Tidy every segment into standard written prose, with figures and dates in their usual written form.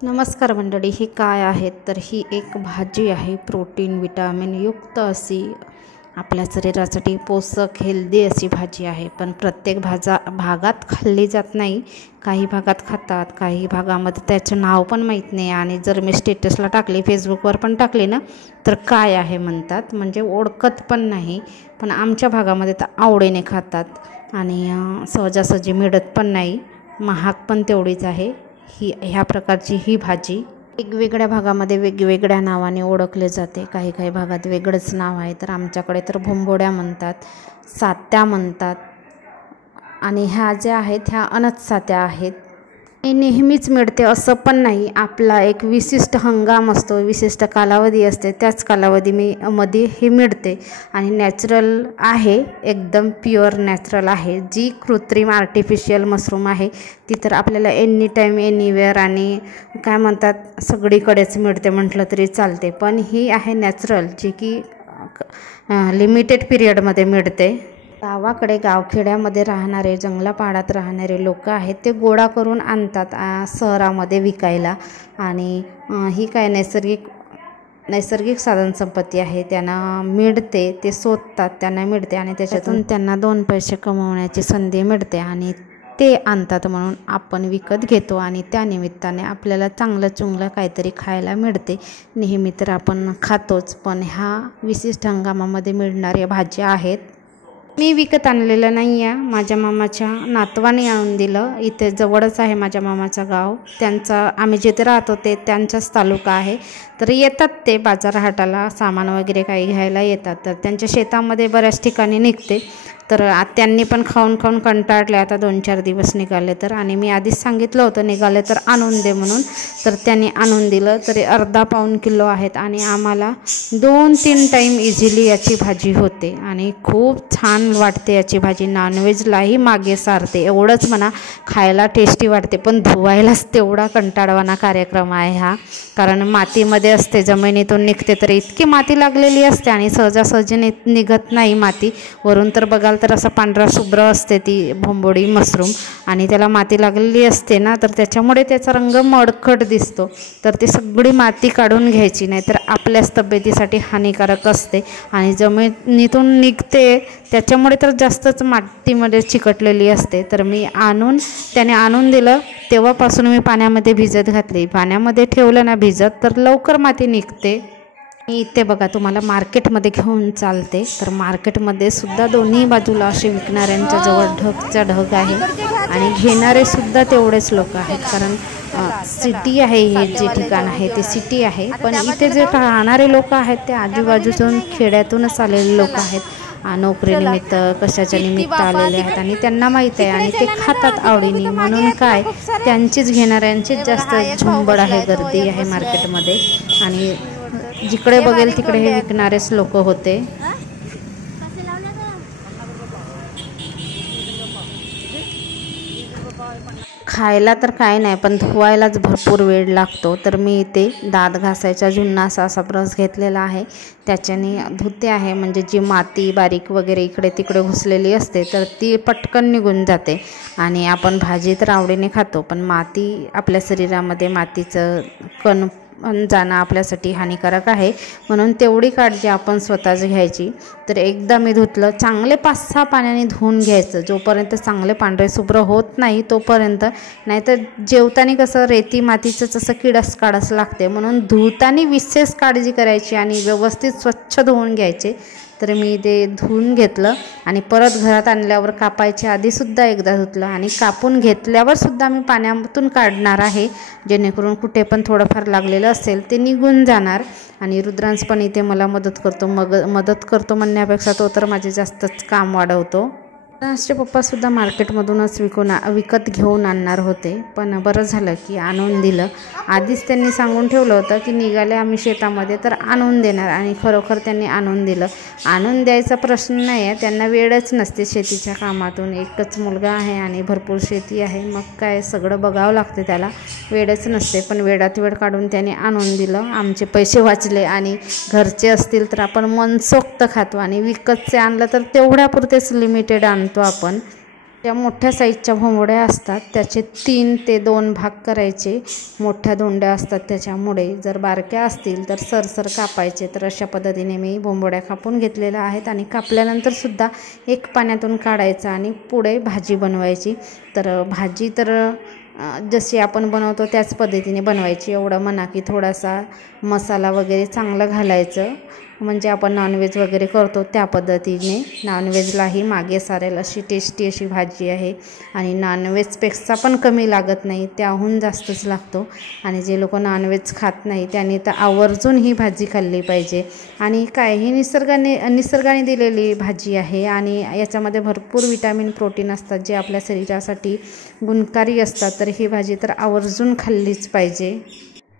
नमस्कार मंडळी, ही काय आहेत तर ही एक भाजी आहे. प्रोटीन विटामिन युक्त अशी आपल्या शरीरासाठी पोषक हेल्दी अशी भाजी आहे. पण प्रत्येक भागात खाल्ली जात नाही. काही भागात खातात, काही भागामध्ये त्याचं नाव पण माहीत नाही. आणि जर मी स्टेटसला टाकली, फेसबुकवर पण टाकली ना, तर काय आहे म्हणतात, म्हणजे ओळखत पण नाही. पण आमच्या भागामध्ये तर आवडीने खातात आणि सहजासहजी मिळत पण नाही. महाग पण तेवढीच आहे. ह्या प्रकारची ही भाजी वेगवेगळ्या भागामध्ये वेगवेगळ्या नावाने ओळखले जाते. काही काही भागात वेगळंच नाव आहे. तर आमच्याकडे तर भोंबोड्या म्हणतात, सात्या म्हणतात आणि ह्या ज्या आहेत ह्या अनचसात्या आहेत. हे नेहमीच मिळते असं पण नाही. आपला एक विशिष्ट हंगाम असतो, विशिष्ट कालावधी असते, त्याच मध्ये हे मिळते. आणि नॅचरल आहे, एकदम प्युअर नॅचरल आहे. जी कृत्रिम आर्टिफिशियल मशरूम आहे ती तर आपल्याला एनी टाईम एनीवेअर आणि काय म्हणतात सगळीकडेच मिळते म्हटलं तरी चालते. पण ही आहे नॅचरल, जी की लिमिटेड पिरियडमध्ये मिळते. गावाकडे गावखेड्यामध्ये राहणारे, जंगलापाडात राहणारे लोक आहेत ते गोळा करून आणतात शहरामध्ये विकायला. आणि ही काय नैसर्गिक साधनसंपत्ती आहे, त्यांना मिळते, ते शोधतात, त्यांना मिळते आणि त्याच्यातून त्यांना 2 पैसे कमवण्याची संधी मिळते आणि ते आणतात म्हणून आपण विकत घेतो. आणि त्यानिमित्ताने आपल्याला चांगलं चुंगलं काहीतरी खायला मिळते. नेहमी तर आपण खातोच, पण ह्या विशिष्ट हंगामामध्ये मिळणाऱ्या भाज्या आहेत. मी विकत आणलेलं नाही आहे, माझ्या मामाच्या नातवाने आणून दिलं. इथे जवळच आहे माझ्या मामाचं गाव, आम्ही जिथे राहतो ते त्यांचाच तालुका आहे. तर येतात ते बाजारहाटाला सामान वगैरे काही घ्यायला येतात. तर त्यांच्या शेतामध्ये बऱ्याच ठिकाणी निघते. तर त्यांनी पण खाऊन खाऊन कंटाळले, आता 2-4 दिवस निघाले तर. आणि मी आधीच सांगितलं होतं निघाले तर आणून दे म्हणून. तर त्यांनी आणून दिलं. तरी अर्धा-पाऊण किलो आहेत आणि आम्हाला 2-3 टाईम इझिली याची भाजी होते आणि खूप छान वाटते याची भाजी. नॉनव्हेजलाही मागे सारते, एवढंच म्हणा. खायला टेस्टी वाटते, पण धुवायलाच तेवढा कंटाळवाणा कार्यक्रम आहे हा. कारण मातीमध्ये असते, जमिनीतून निघते, तर इतकी माती लागलेली असते आणि सहजासहजी निघत नाही माती. वरून तर बघाल तर असं पांढरा शुभ्र असते ती भोंबोडी मशरूम आणि त्याला माती लागलेली असते ना, तर त्याच्यामुळे त्याचा रंग मळकट दिसतो. तर ती सगळी माती काढून घ्यायची, नाही तर आपल्याच तब्येतीसाठी हानिकारक असते. आणि जमिनीतून निघते त्याच्यामुळे तर जास्तच मातीमध्ये चिकटलेली असते. तर त्याने आणून दिलं, तेव्हापासून मी पाण्यामध्ये भिजत घातली. पाण्यामध्ये ठेवलं ना भिजत, तर लवकर माती निघते. इथे बघा, तुम्हाला मार्केटमध्ये घेऊन चालते. तर मार्केटमध्ये सुद्धा दोन्ही बाजूला असे विकणाऱ्यांच्या जवळ ढगचा ढग आहे आणि घेणारे सुद्धा तेवढेच लोक आहेत. कारण सिटी आहे, हे जे ठिकाण आहे ते सिटी आहे. पण इथे जे राहणारे लोक आहेत ते आजूबाजूतून खेड्यातूनच आलेले लोक आहेत. नोकरीनिमित्त कशाच्या निमित्त आलेले आहेत आणि त्यांना माहीत आहे आणि ते खातात आवडीने. म्हणून काय, त्यांचीच घेणाऱ्यांचीच जास्त झुंबड आहे, गर्दी आहे मार्केटमध्ये. आणि जिकडे बघेल तिकडे हे विकणारेच लोक होते. खायला तर काय नाही, पण धुवायलाच भरपूर वेळ लागतो. तर मी इथे दात घासायचा जुन्नासा असा ब्रश घेतलेला आहे, त्याच्याने धुते आहे. म्हणजे जी माती बारीक वगैरे इकडे तिकडे घुसलेली असते तर ती पटकन निघून जाते. आणि आपण भाजी तर आवडीने खातो, पण माती आपल्या शरीरामध्ये, मातीचं कण जाणं आपल्यासाठी हानिकारक आहे. म्हणून तेवढी काळजी आपण स्वतःच घ्यायची. तर एकदा मी धुतलं, चांगले 5-6 पाण्याने धुवून घ्यायचं, जोपर्यंत चांगले पांढरे शुभ्र होत नाही तोपर्यंत. नाहीतर जेवताना कसं रेती मातीचंच असं किडस काढस लागते. म्हणून धुताना विशेष काळजी करायची आणि व्यवस्थित स्वच्छ धुवून घ्यायचे. तर मी ते धुवून घेतलं आणि परत घरात आणल्यावर कापायच्या आधीसुद्धा एकदा धुतलं आणि कापून घेतल्यावरसुद्धा मी पाण्यातून काढणार आहे, जेणेकरून कुठे पण थोडंफार लागलेलं असेल ते निघून जाणार. आणि रुद्रांश पण इथे मला मदत करतो म्हणण्यापेक्षा तो तर माझे जास्तच काम वाढवतो. रुद्रांशचे पप्पासुद्धा मार्केटमधूनच विकत घेऊन आणणार होते, पण बरं झालं की आणून दिलं. आधीच त्यांनी सांगून ठेवलं होतं की निघाले आम्ही शेतामध्ये तर आणून देणार, आणि खरोखर त्यांनी आणून दिलं. आणून द्यायचा प्रश्न नाही आहे, त्यांना वेळच नसते शेतीच्या कामातून. एकच मुलगा आहे आणि भरपूर शेती आहे, मग काय सगळं बघावं लागते त्याला, वेळच नसते. पण वेळात वेळ काढून त्याने आणून दिलं. आमचे पैसे वाचले. आणि घरचे असतील तर आपण मनसोक्त खातो आणि विकतचे आणलं तर तेवढ्यापुरतेच लिमिटेड आणतो आपण. ज्या मोठ्या साईजच्या भोंबड्या असतात त्याचे 3 ते 2 भाग करायचे. मोठ्या दोंड्या असतात त्याच्यामुळे. जर बारक्या असतील तर सरसर कापायचे. तर अशा पद्धतीने मी भोंबड्या कापून घेतलेल्या आहेत आणि कापल्यानंतर सुद्धा एक पाण्यातून काढायचं आणि पुढे भाजी बनवायची. तर भाजी तर जशी आपण बनवतो त्याच पद्धतीने बनवायची. एवढं म्हणा की थोडासा मसाला वगैरे चांगलं घालायचं, म्हणजे आपण नॉनव्हेज वगैरे करतो त्या पद्धतीने. नॉनव्हेजलाही मागे सारेल अशी टेस्टी अशी भाजी आहे आणि नॉनव्हेजपेक्षा पण कमी लागत नाही, त्याहून जास्तच लागतो. आणि जे लोक नॉनव्हेज खात नाही त्यांनी तर आवर्जून ही भाजी खाल्ली पाहिजे. आणि काय ही निसर्गाने दिलेली भाजी आहे आणि याच्यामध्ये भरपूर विटॅमिन प्रोटीन असतात जे आपल्या शरीरासाठी गुणकारी असतात. तर ही भाजी तर आवर्जून खाल्लीच पाहिजे.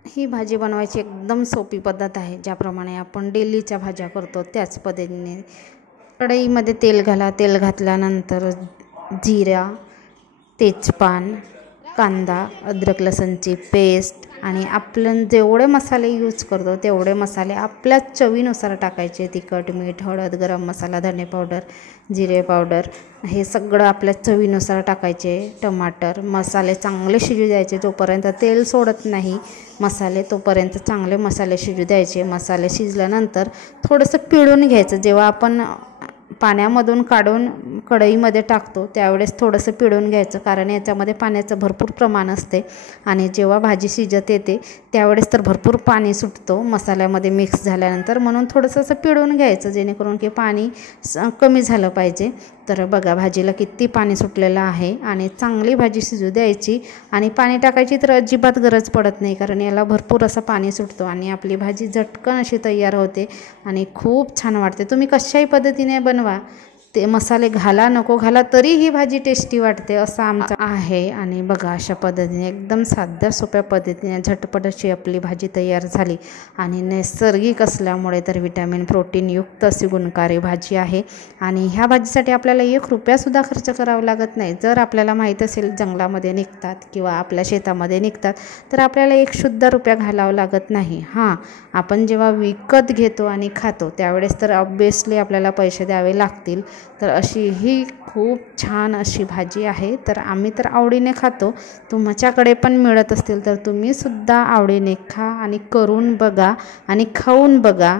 ही भाजी बनवायची एकदम सोपी पद्धत आहे. ज्याप्रमाणे आपण डेलीच्या भाज्या करतो त्याच पद्धतीने कढईमध्ये तेल घाला. तेल घातल्यानंतर जिरा, तेजपान, कांदा, अद्रक लसूणची पेस्ट आणि आपण जेवढे मसाले यूज करतो तेवढे मसाले आपल्या चवीनुसार टाकायचे. तिखट, मीठ, हळद, गरम मसाला, धने पावडर, जिरे पावडर हे सगळं आपल्या चवीनुसार टाकायचे. टमाटर, मसाले चांगले शिजू द्यायचे. जोपर्यंत तेल सोडत नाही मसाले तोपर्यंत चांगले मसाले शिजू द्यायचे. मसाले शिजल्यानंतर थोडंसं पिळून घ्यायचं. जेव्हा आपण पाण्यामधून काढून कढईमध्ये टाकतो त्यावेळेस थोडंसं पिळून घ्यायचं, कारण याच्यामध्ये पाण्याचं भरपूर प्रमाण असते आणि जेव्हा भाजी शिजत येते त्यावेळेस तर भरपूर पाणी सुटतो मसाल्यामध्ये मिक्स झाल्यानंतर. म्हणून थोडंसं असं पिळून घ्यायचं जेणेकरून की पाणी कमी झालं पाहिजे. तर बघा भाजीला किती पाणी सुटलेलं आहे आणि चांगली भाजी शिजू द्यायची. आणि पाणी टाकायची तर अजिबात गरज पडत नाही, कारण याला भरपूर असं पाणी सुटतो आणि आपली भाजी झटकन अशी तयार होते आणि खूप छान वाटते. तुम्ही कशाही पद्धतीने बनवा, ते मसाले घाला नको घाला तरी ही भाजी टेस्टी वाटते असं आमचं आहे. आणि बघा अशा पद्धतीने एकदम साध्या सोप्या पद्धतीने झटपट अशी आपली भाजी तयार झाली आणि नैसर्गिक असल्यामुळे तर विटॅमिन प्रोटीन युक्त अशी गुणकारी भाजी आहे. आणि ह्या भाजीसाठी आपल्याला 1 रुपयासुद्धा खर्च करावा लागत नाही. जर आपल्याला माहीत असेल जंगलामध्ये निघतात किंवा आपल्या शेतामध्ये निघतात तर आपल्याला 1 रुपया घालावं लागत नाही. हां, आपण जेव्हा विकत घेतो आणि खातो त्यावेळेस तर ऑब्वियसली आपल्याला पैसे द्यावे लागतील. तर अशी ही खूप छान अशी भाजी आहे. तर आम्ही तर आवडीने खातो. तुमच्याकडे पण मिळत असतील तर तुम्हीसुद्धा आवडीने खा आणि करून बघा आणि खाऊन बघा.